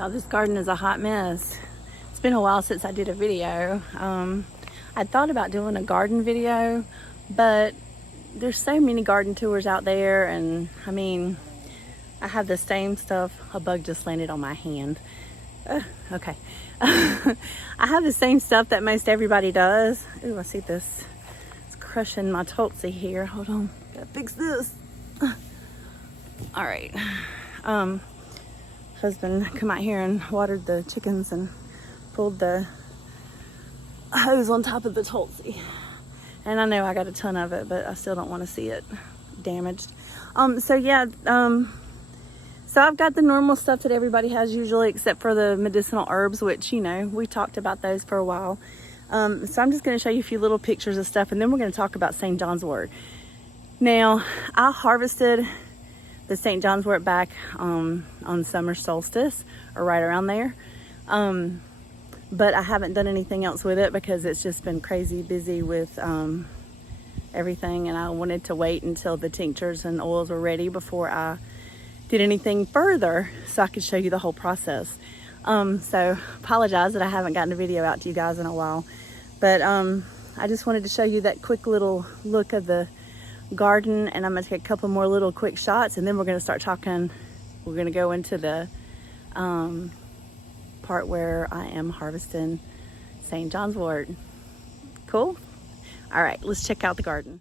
Y'all, this garden is a hot mess. It's been a while since I did a video. I thought about doing a garden video, but there's so many garden tours out there, and I mean, I have the same stuff. A bug just landed on my hand. Okay. I have the same stuff that most everybody does. Ooh, I see this. It's crushing my Tulsi here. Hold on. Gotta fix this. All right. Husband come out here and watered the chickens and pulled the hose on top of the Tulsi. And I know I got a ton of it, but I still don't want to see it damaged. So I've got the normal stuff that everybody has usually, except for the medicinal herbs, which, you know, we talked about those for a while. So I'm just going to show you a few little pictures of stuff, and then we're going to talk about St. Johns Wort. Now, I harvested the St. Johns Wort back on summer solstice, or right around there. But I haven't done anything else with it because it's just been crazy busy with everything, and I wanted to wait until the tinctures and oils were ready before I did anything further so I could show you the whole process. So apologize that I haven't gotten a video out to you guys in a while, but I just wanted to show you that quick little look of the garden, and I'm gonna take a couple more little quick shots, and then we're gonna start talking. We're gonna go into the part where I am harvesting St. Johns Wort. Cool? All right, let's check out the garden.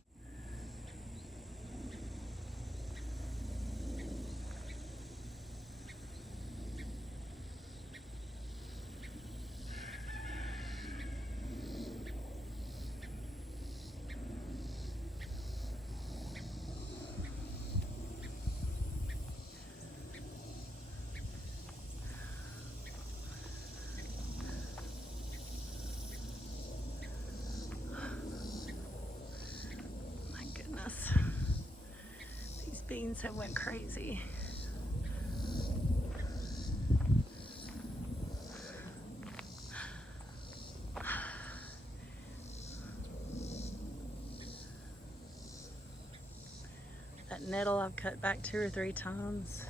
These beans have went crazy. That nettle I've cut back 2 or 3 times.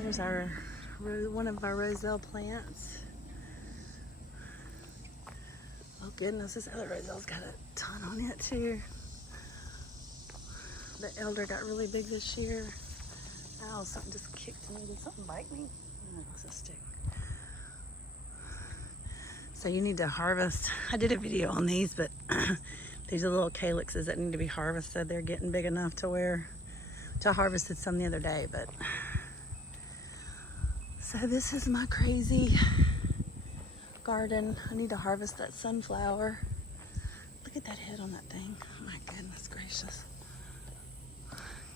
Here's one of our roselle plants. Oh goodness, this other roselle's got a ton on it too. The elder got really big this year. Ow, something just kicked me. Did something bite me? Oh, it's a stick. So you need to harvest. I did a video on these, but these are little calyxes that need to be harvested. They're getting big enough to where, I harvested some the other day, but. So this is my crazy garden. I need to harvest that sunflower. Look at that head on that thing. Oh my goodness gracious.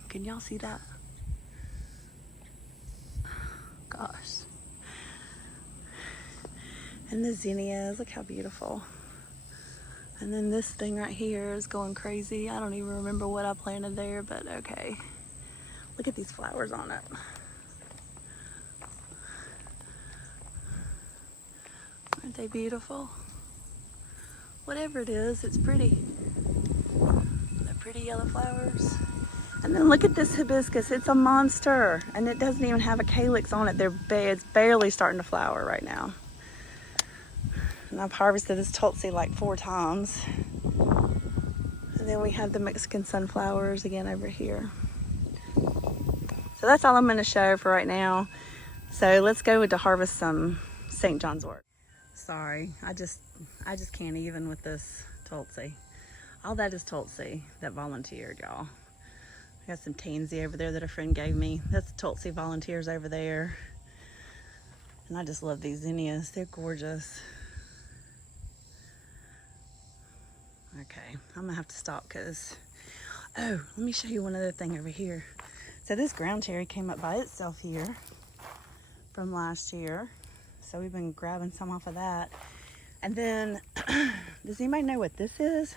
Can y'all see that? Gosh. And the zinnias, look how beautiful. And then this thing right here is going crazy. I don't even remember what I planted there, but okay. Look at these flowers on it. Aren't they beautiful? Whatever it is, it's pretty. They're pretty yellow flowers. And then look at this hibiscus. It's a monster, and it doesn't even have a calyx on it. It's barely starting to flower right now. And I've harvested this Tulsi like 4 times. And then we have the Mexican sunflowers again over here. So that's all I'm going to show for right now. So let's go to harvest some St. Johns Wort. Sorry, I just can't even with this Tulsi. All that is Tulsi that volunteered, y'all. I got some tansy over there that a friend gave me. That's Tulsi volunteers over there. And I just love these zinnias. They're gorgeous. Okay, I'm gonna have to stop because, oh, let me show you one other thing over here. So this ground cherry came up by itself here from last year. So we've been grabbing some off of that. And then, does anybody know what this is?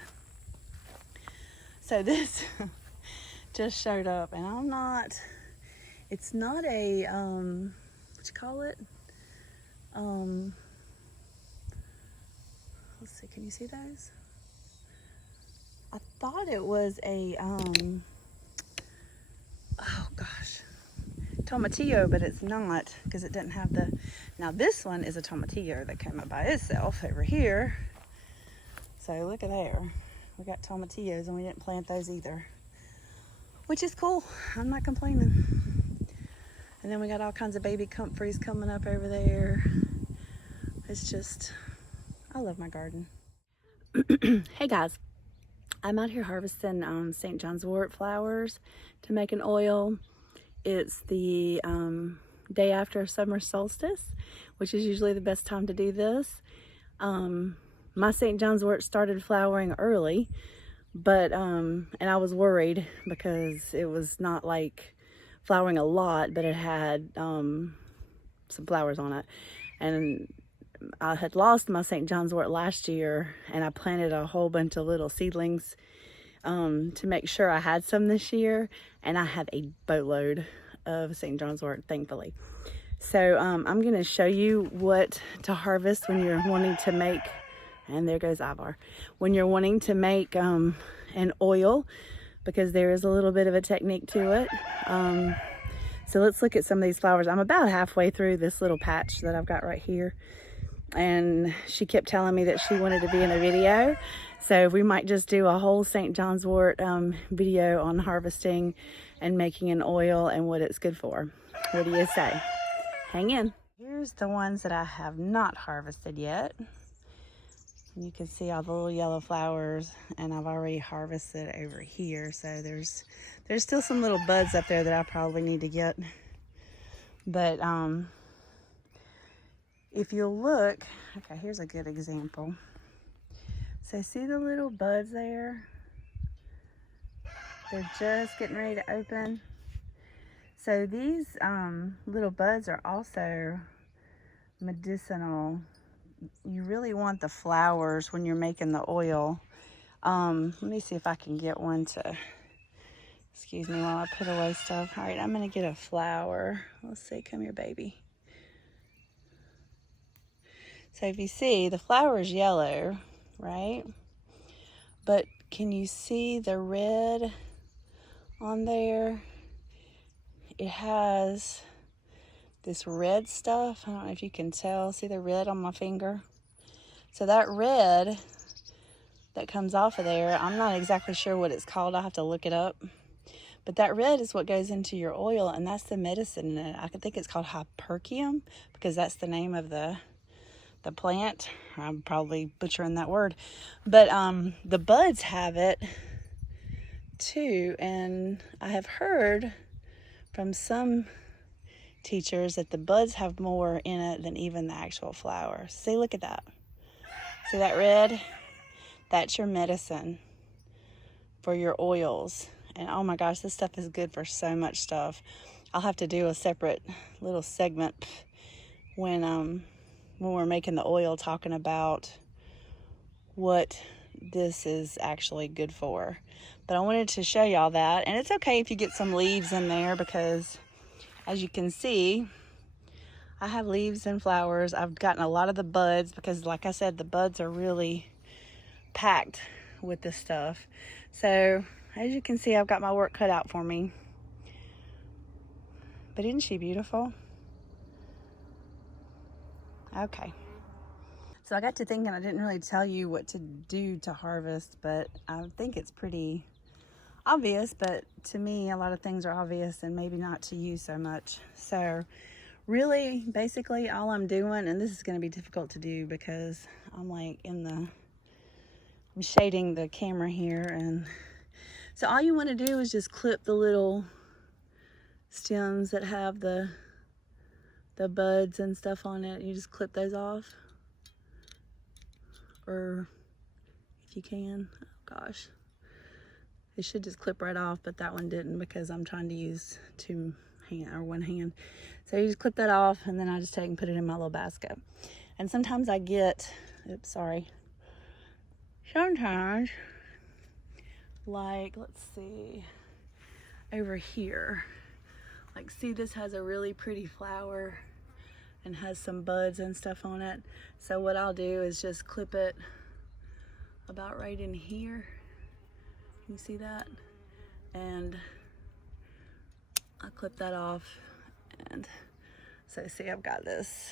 So this just showed up, and it's not a, what you call it? Let's see, can you see those? I thought it was a, oh gosh, tomatillo, but it's not because it doesn't have the, now this one is a tomatillo that came up by itself over here. So look at there. We got tomatillos and we didn't plant those either, which is cool. I'm not complaining. And then we got all kinds of baby comfreys coming up over there. It's just, I love my garden. Hey guys, I'm out here harvesting St. Johns Wort flowers to make an oil. It's the day after summer solstice, which is usually the best time to do this. My St. Johns Wort started flowering early, but and I was worried because it was not like flowering a lot, but it had some flowers on it. And I had lost my St. Johns Wort last year, and I planted a whole bunch of little seedlings to make sure I had some this year, and I have a boatload of St. Johns Wort, thankfully. So I'm going to show you what to harvest when you're wanting to make, and there goes Ivar, when you're wanting to make an oil, because there is a little bit of a technique to it. So let's look at some of these flowers. I'm about halfway through this little patch that I've got right here, and she kept telling me that she wanted to be in a video, so we might just do a whole St. Johns Wort video on harvesting and making an oil and what it's good for. What do you say? Hang in. Here's the ones that I have not harvested yet. You can see all the little yellow flowers, and I've already harvested over here, so there's still some little buds up there that I probably need to get. But if you'll look, okay, here's a good example. So see the little buds there? They're just getting ready to open. So these little buds are also medicinal. You really want the flowers when you're making the oil. Let me see if I can get one to, excuse me while I put away stuff. All right, I'm gonna get a flower. Let's see, come here, baby. So if you see, the flower is yellow, right? But can you see the red on there? It has this red stuff. I don't know if you can tell. See the red on my finger? So that red that comes off of there, I'm not exactly sure what it's called. I'll have to look it up. But that red is what goes into your oil, and that's the medicine in it. I think it's called Hypericum, because that's the name of the plant. I'm probably butchering that word. But the buds have it too, and I have heard from some teachers that the buds have more in it than even the actual flower. See, look at that. See that red? That's your medicine for your oils. And oh my gosh, this stuff is good for so much stuff. I'll have to do a separate little segment when we're making the oil, talking about what this is actually good for. But I wanted to show y'all that. And it's okay if you get some leaves in there, because as you can see, I have leaves and flowers. I've gotten a lot of the buds because, like I said, the buds are really packed with this stuff. So as you can see, I've got my work cut out for me. But isn't she beautiful? Okay. So I got to thinking, I didn't really tell you what to do to harvest, but I think it's pretty obvious. But to me, a lot of things are obvious, and maybe not to you so much. So really, basically all I'm doing, and this is going to be difficult to do because I'm like I'm shading the camera here, and so all you want to do is just clip the little stems that have the buds and stuff on it. You just clip those off, or if you can, oh gosh, it should just clip right off, but that one didn't because I'm trying to use one hand. So you just clip that off, and then I just take and put it in my little basket. And sometimes I get, sometimes, like, let's see, over here, like, see, this has a really pretty flower and has some buds and stuff on it. So what I'll do is just clip it about right in here. You see that? And I'll clip that off end. So see, I've got this.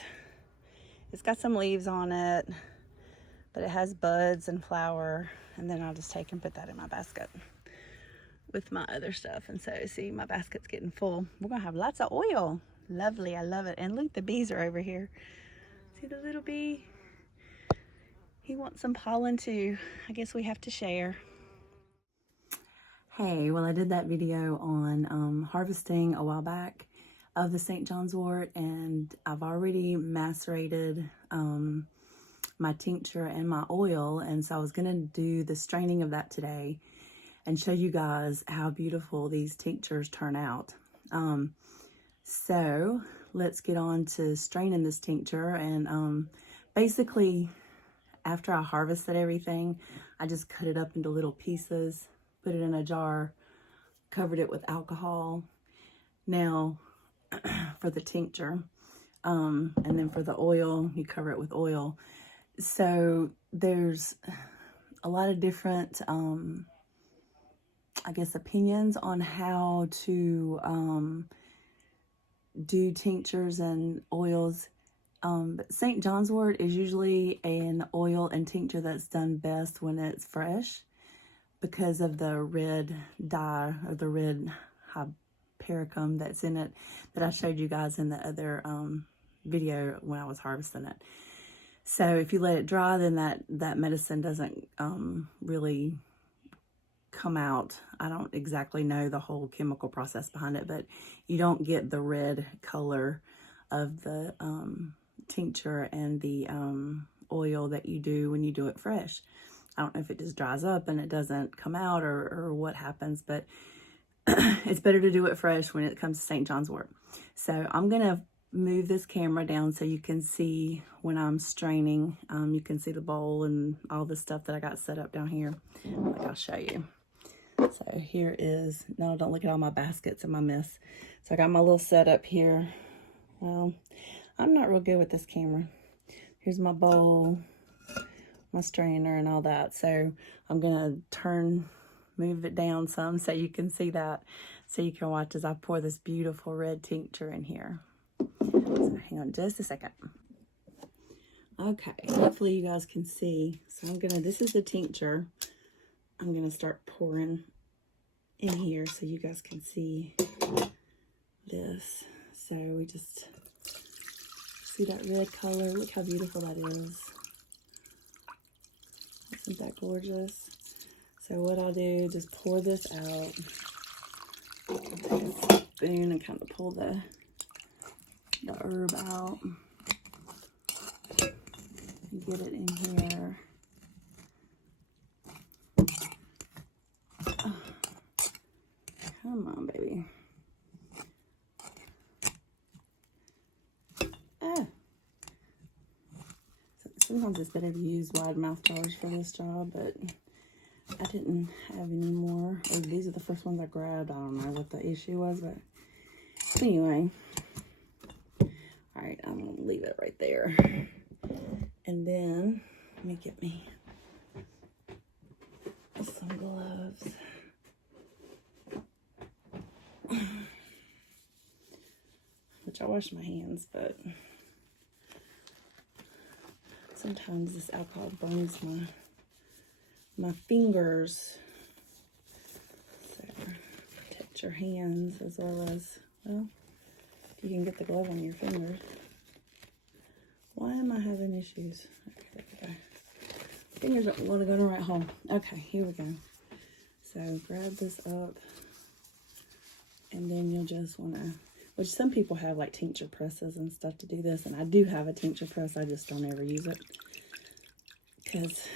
It's got some leaves on it, but it has buds and flower. And then I'll just take and put that in my basket with my other stuff. And so see, my basket's getting full. We're gonna have lots of oil. Lovely, I love it. And look, the bees are over here. See the little bee? He wants some pollen too. I guess we have to share. Hey, well, I did that video on harvesting a while back of the St. Johns Wort, and I've already macerated my tincture and my oil, and so I was gonna do the straining of that today and show you guys how beautiful these tinctures turn out. So let's get on to straining this tincture. And basically, after I harvested everything, I just cut it up into little pieces, put it in a jar, covered it with alcohol. Now, for the tincture, and then for the oil, you cover it with oil. So there's a lot of different, I guess, opinions on how to do tinctures and oils. But St. Johns Wort is usually an oil and tincture that's done best when it's fresh because of the red dye or the red Hypericum that's in it that I showed you guys in the other video when I was harvesting it. So if you let it dry, then that medicine doesn't really come out. I don't exactly know the whole chemical process behind it, but you don't get the red color of the tincture and the oil that you do when you do it fresh. I don't know if it just dries up and it doesn't come out or what happens, but it's better to do it fresh when it comes to St. Johns Wort. So I'm gonna move this camera down so you can see when I'm straining. You can see the bowl and all the stuff that I got set up down here. Like, I'll show you. So here is, no, don't look at all my baskets and my mess. So I got my little setup here. Well, I'm not real good with this camera. Here's my bowl, my strainer and all that. So I'm gonna move it down some so you can see that, so you can watch as I pour this beautiful red tincture in here. So hang on just a second. Okay, hopefully you guys can see. So this is the tincture. I'm gonna start pouring in here so you guys can see this. So we just see that red color. Look how beautiful that is. Isn't that gorgeous? So what I'll do, just pour this out. I'll take a spoon and kind of pull the herb out. And get it in here. Oh, come on, baby. Oh. So sometimes it's better to use wide mouth jars for this job, but I didn't have any more. Or these are the first ones I grabbed. I don't know what the issue was, but anyway. All right, I'm gonna leave it right there. And then, let me get me some gloves. Which I wash my hands, but sometimes this alcohol burns my fingers. So protect your hands as well as, well, if you can get the glove on your fingers. Why am I having issues? Okay, there we go. Fingers don't want to go in the right hole. Okay, here we go. So grab this up, and then you'll just want to, which some people have like tincture presses and stuff to do this, and I do have a tincture press. I just don't ever use it because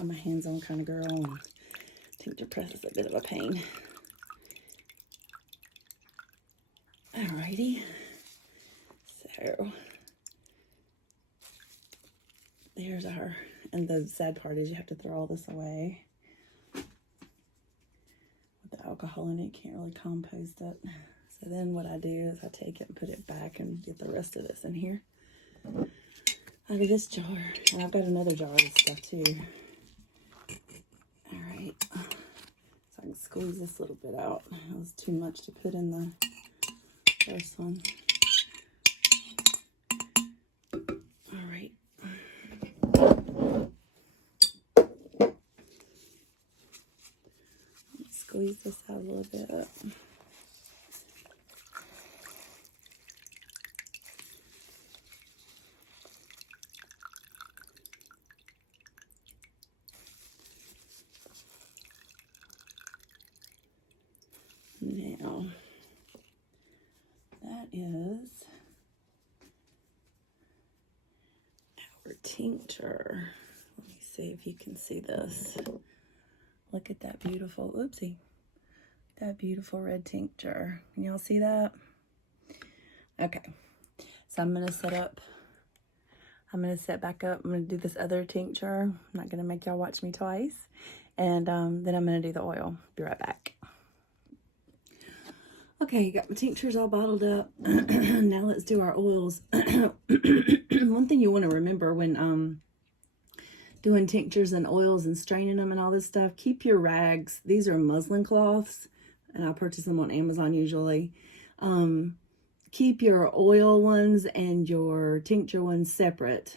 I'm a hands-on kind of girl, and tincture press is a bit of a pain. Alrighty, so there's our, and the sad part is you have to throw all this away. With the alcohol in it, you can't really compost it. So then what I do is I take it and put it back and get the rest of this in here. Out of this jar. And I've got another jar of stuff too. Alright. So I can squeeze this little bit out. It was too much to put in the first one. squeeze this out a little bit. Now, that is our tincture. Let me see if you can see this. Look at that beautiful, oopsie, that beautiful red tincture. Can y'all see that? Okay, so I'm gonna set back up. I'm gonna do this other tincture. I'm not gonna make y'all watch me twice. And then I'm gonna do the oil. Be right back. Okay, got my tinctures all bottled up. Now let's do our oils. One thing you want to remember when doing tinctures and oils and straining them and all this stuff, keep your rags. These are muslin cloths, and I purchase them on Amazon usually. Keep your oil ones and your tincture ones separate.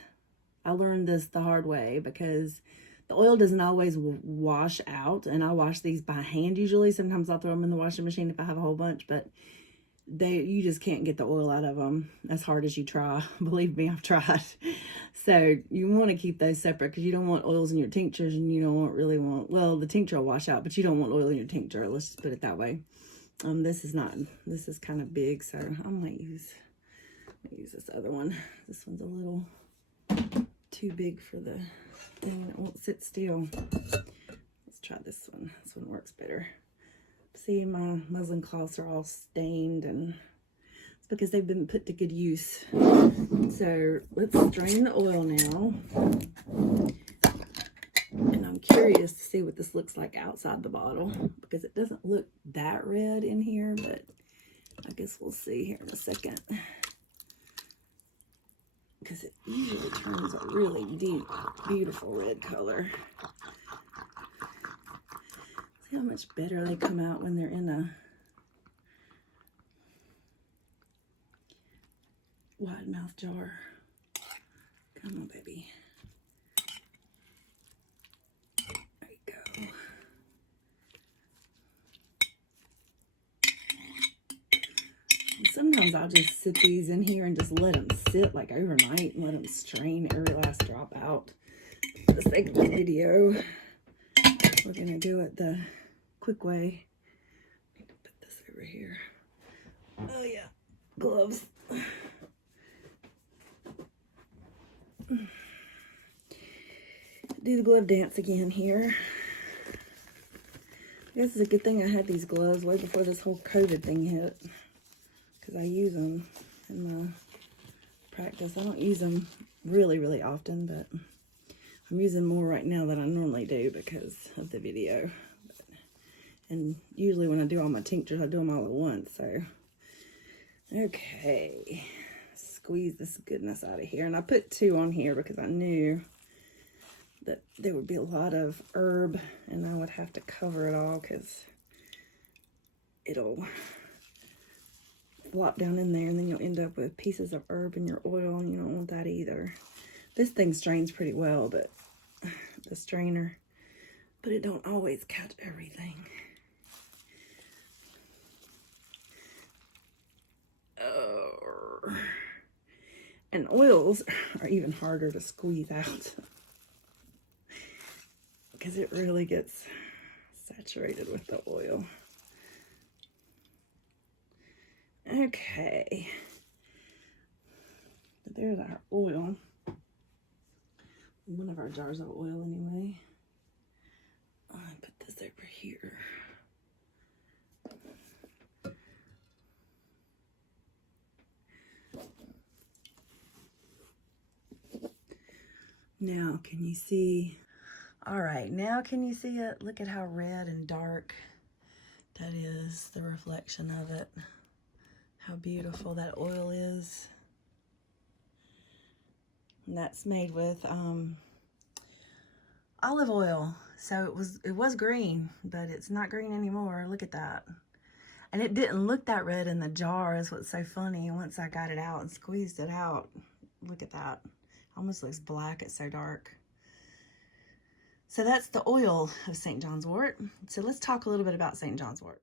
I learned this the hard way because the oil doesn't always wash out, and I wash these by hand usually. Sometimes I'll throw them in the washing machine if I have a whole bunch, but you just can't get the oil out of them as hard as you try. Believe me, I've tried. So you want to keep those separate because you don't want oils in your tinctures, and you don't really want, well, the tincture will wash out, but you don't want oil in your tincture. Let's just put it that way. This is kind of big, so I might use this other one. This one's a little too big for the thing. It won't sit still. Let's try this one. This one works better. See, my muslin cloths are all stained, and it's because they've been put to good use. So let's strain the oil now. And I'm curious to see what this looks like outside the bottle, because it doesn't look that red in here, but I guess we'll see here in a second. Because it usually turns a really deep, beautiful red color. See how much better they come out when they're in a wide mouth jar. Come on, baby. There you go. And sometimes I'll just sit these in here and just let them sit like overnight and let them strain every last drop out. For the sake of the video, we're going to do it the quick way. I need to put this over here. Oh yeah, gloves. Do the glove dance again here. I guess it's a good thing I had these gloves way before this whole COVID thing hit, because I use them in my practice. I don't use them really often, but I'm using more right now than I normally do because of the video. And usually when I do all my tinctures, I do them all at once. So, okay, squeeze this goodness out of here. And I put 2 on here because I knew that there would be a lot of herb and I would have to cover it all because it'll flop down in there, and then you'll end up with pieces of herb in your oil, and you don't want that either. This thing strains pretty well, but the strainer, but it don't always catch everything. Oh. And oils are even harder to squeeze out because it really gets saturated with the oil. Okay, there's our oil. One of our jars of oil anyway. I'll put this over here. Now, can you see? All right, now can you see it? Look at how red and dark that is, the reflection of it. How beautiful that oil is. And that's made with olive oil. So it was green, but it's not green anymore. Look at that. And it didn't look that red in the jar, is what's so funny. Once I got it out and squeezed it out, look at that. Almost looks black, it's so dark. So that's the oil of St. Johns Wort. So let's talk a little bit about St. Johns Wort.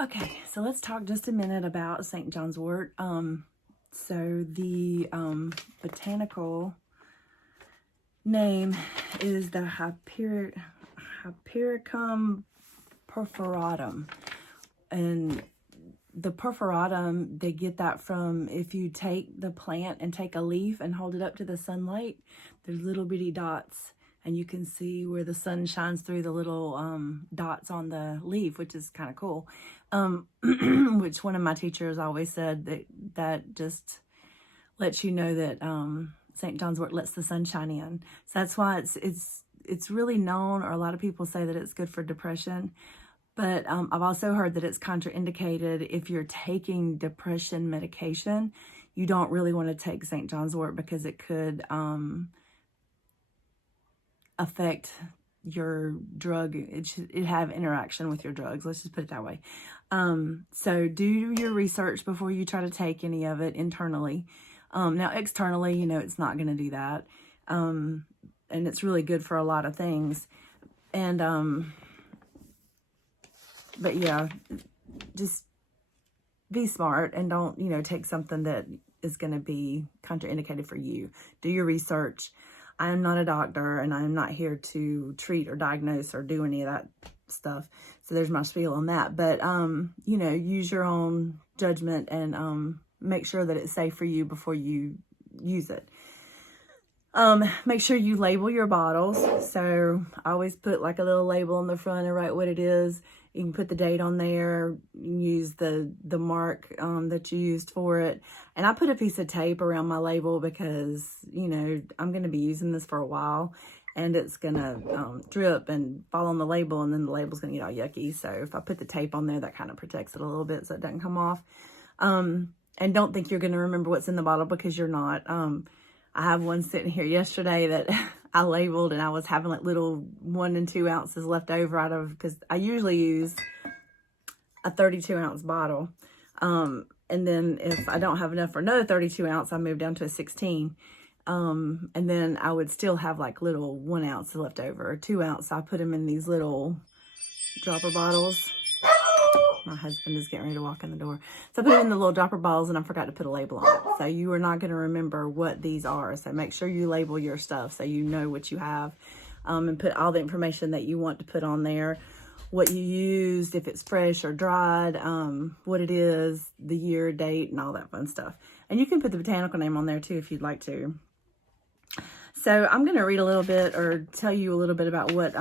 Okay, so let's talk just a minute about St. Johns Wort. So the botanical name is the Hypericum perforatum. And the perforatum, they get that from if you take the plant and take a leaf and hold it up to the sunlight, there's little bitty dots, and you can see where the sun shines through the little dots on the leaf, which is kind of cool. Which one of my teachers always said that just lets you know that St. Johns Wort lets the sun shine in. So that's why it's really known, or a lot of people say that it's good for depression. But I've also heard that it's contraindicated if you're taking depression medication. You don't really want to take St. Johns Wort because it could affect your drug. It have interaction with your drugs. Let's just put it that way. So do your research before you try to take any of it internally. Now externally, you know, it's not going to do that. And it's really good for a lot of things. And, but yeah, just be smart and don't, you know, take something that is going to be contraindicated for you. Do your research. I am not a doctor, and I am not here to treat or diagnose or do any of that stuff. So there's my spiel on that. But, you know, use your own judgment and make sure that it's safe for you before you use it. Make sure you label your bottles. So I always put like a little label on the front and write what it is. You can put the date on there. You can use the mark that you used for it. And I put a piece of tape around my label because, you know, I'm going to be using this for a while. And it's going to drip and fall on the label. And then the label's going to get all yucky. So if I put the tape on there, that kind of protects it a little bit so it doesn't come off. And don't think you're going to remember what's in the bottle because you're not. I have one sitting here yesterday that I labeled, and I was having like little 1 and 2 ounces left over out of, because I usually use a 32 ounce bottle. And then if I don't have enough for another 32 ounce, I move down to a 16. And then I would still have like little 1 ounce left over, or 2 ounce. So I put them in these little dropper bottles. My husband is getting ready to walk in the door. So I put it in the little dropper bottles, and I forgot to put a label on it. So you are not going to remember what these are. So make sure you label your stuff so you know what you have, and put all the information that you want to put on there. What you used, if it's fresh or dried, what it is, the year, date, and all that fun stuff. And you can put the botanical name on there too if you'd like to. So I'm going to read a little bit, or tell you a little bit about what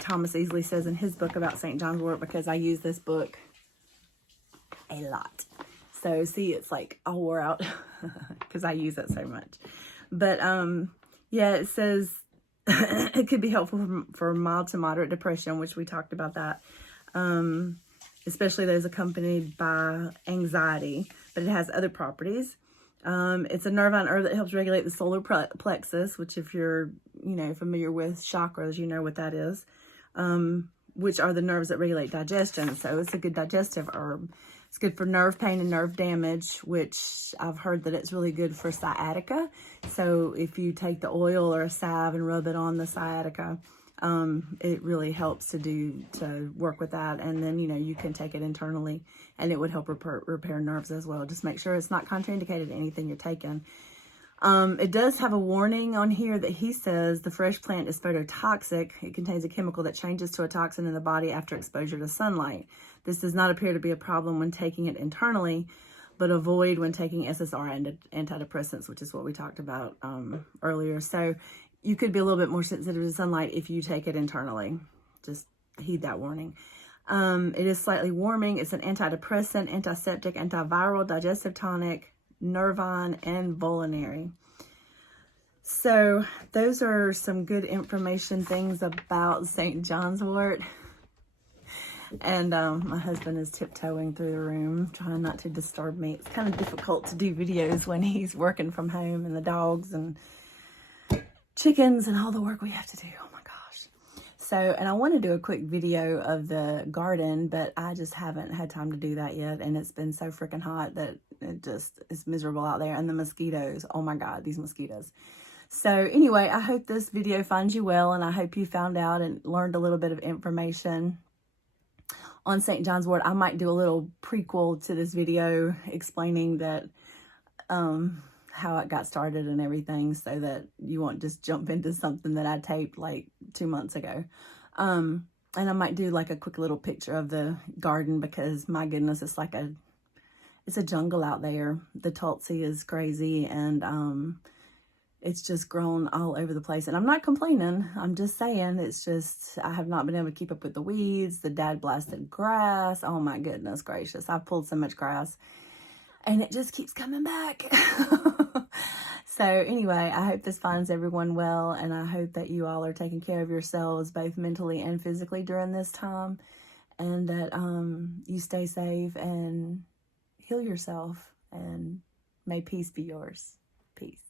Thomas Easley says in his book about St. Johns Wort, because I use this book a lot. So see, it's like all wore out because I use it so much. But yeah, it says it could be helpful for mild to moderate depression, which we talked about that, especially those accompanied by anxiety. But it has other properties. It's a nervine herb that helps regulate the solar plexus, which if you're, you know, familiar with chakras, you know what that is, which are the nerves that regulate digestion. So it's a good digestive herb. It's good for nerve pain and nerve damage, which I've heard that it's really good for sciatica. So if you take the oil or a salve and rub it on the sciatica, it really helps to work with that. And then, you know, you can take it internally and it would help repair nerves as well. Just make sure it's not contraindicated to anything you're taking. It does have a warning on here that he says the fresh plant is phototoxic. It contains a chemical that changes to a toxin in the body after exposure to sunlight. This does not appear to be a problem when taking it internally, but avoid when taking SSRI and antidepressants, which is what we talked about earlier. So you could be a little bit more sensitive to sunlight if you take it internally. Just heed that warning. It is slightly warming. It's an antidepressant, antiseptic, antiviral, digestive tonic, nervine, and vulnerary. So those are some good information things about St. Johns Wort. And my husband is tiptoeing through the room, trying not to disturb me. It's kind of difficult to do videos when he's working from home, and the dogs and chickens and all the work we have to do. Oh my gosh. So, and I want to do a quick video of the garden, but I just haven't had time to do that yet. And it's been so freaking hot that it's miserable out there. And the mosquitoes, oh my God, these mosquitoes. So anyway, I hope this video finds you well, and I hope you found out and learned a little bit of information on St. Johns Wort. I might do a little prequel to this video explaining that how it got started and everything, so that you won't just jump into something that I taped like 2 months ago. And I might do like a quick little picture of the garden, because my goodness, it's a jungle out there. The Tulsi is crazy, and it's just grown all over the place. And I'm not complaining. I'm just saying, it's just, I have not been able to keep up with the weeds, the dad blasted grass. Oh my goodness gracious. I've pulled so much grass and it just keeps coming back. So anyway, I hope this finds everyone well, and I hope that you all are taking care of yourselves, both mentally and physically, during this time, and that you stay safe and heal yourself, and may peace be yours. Peace.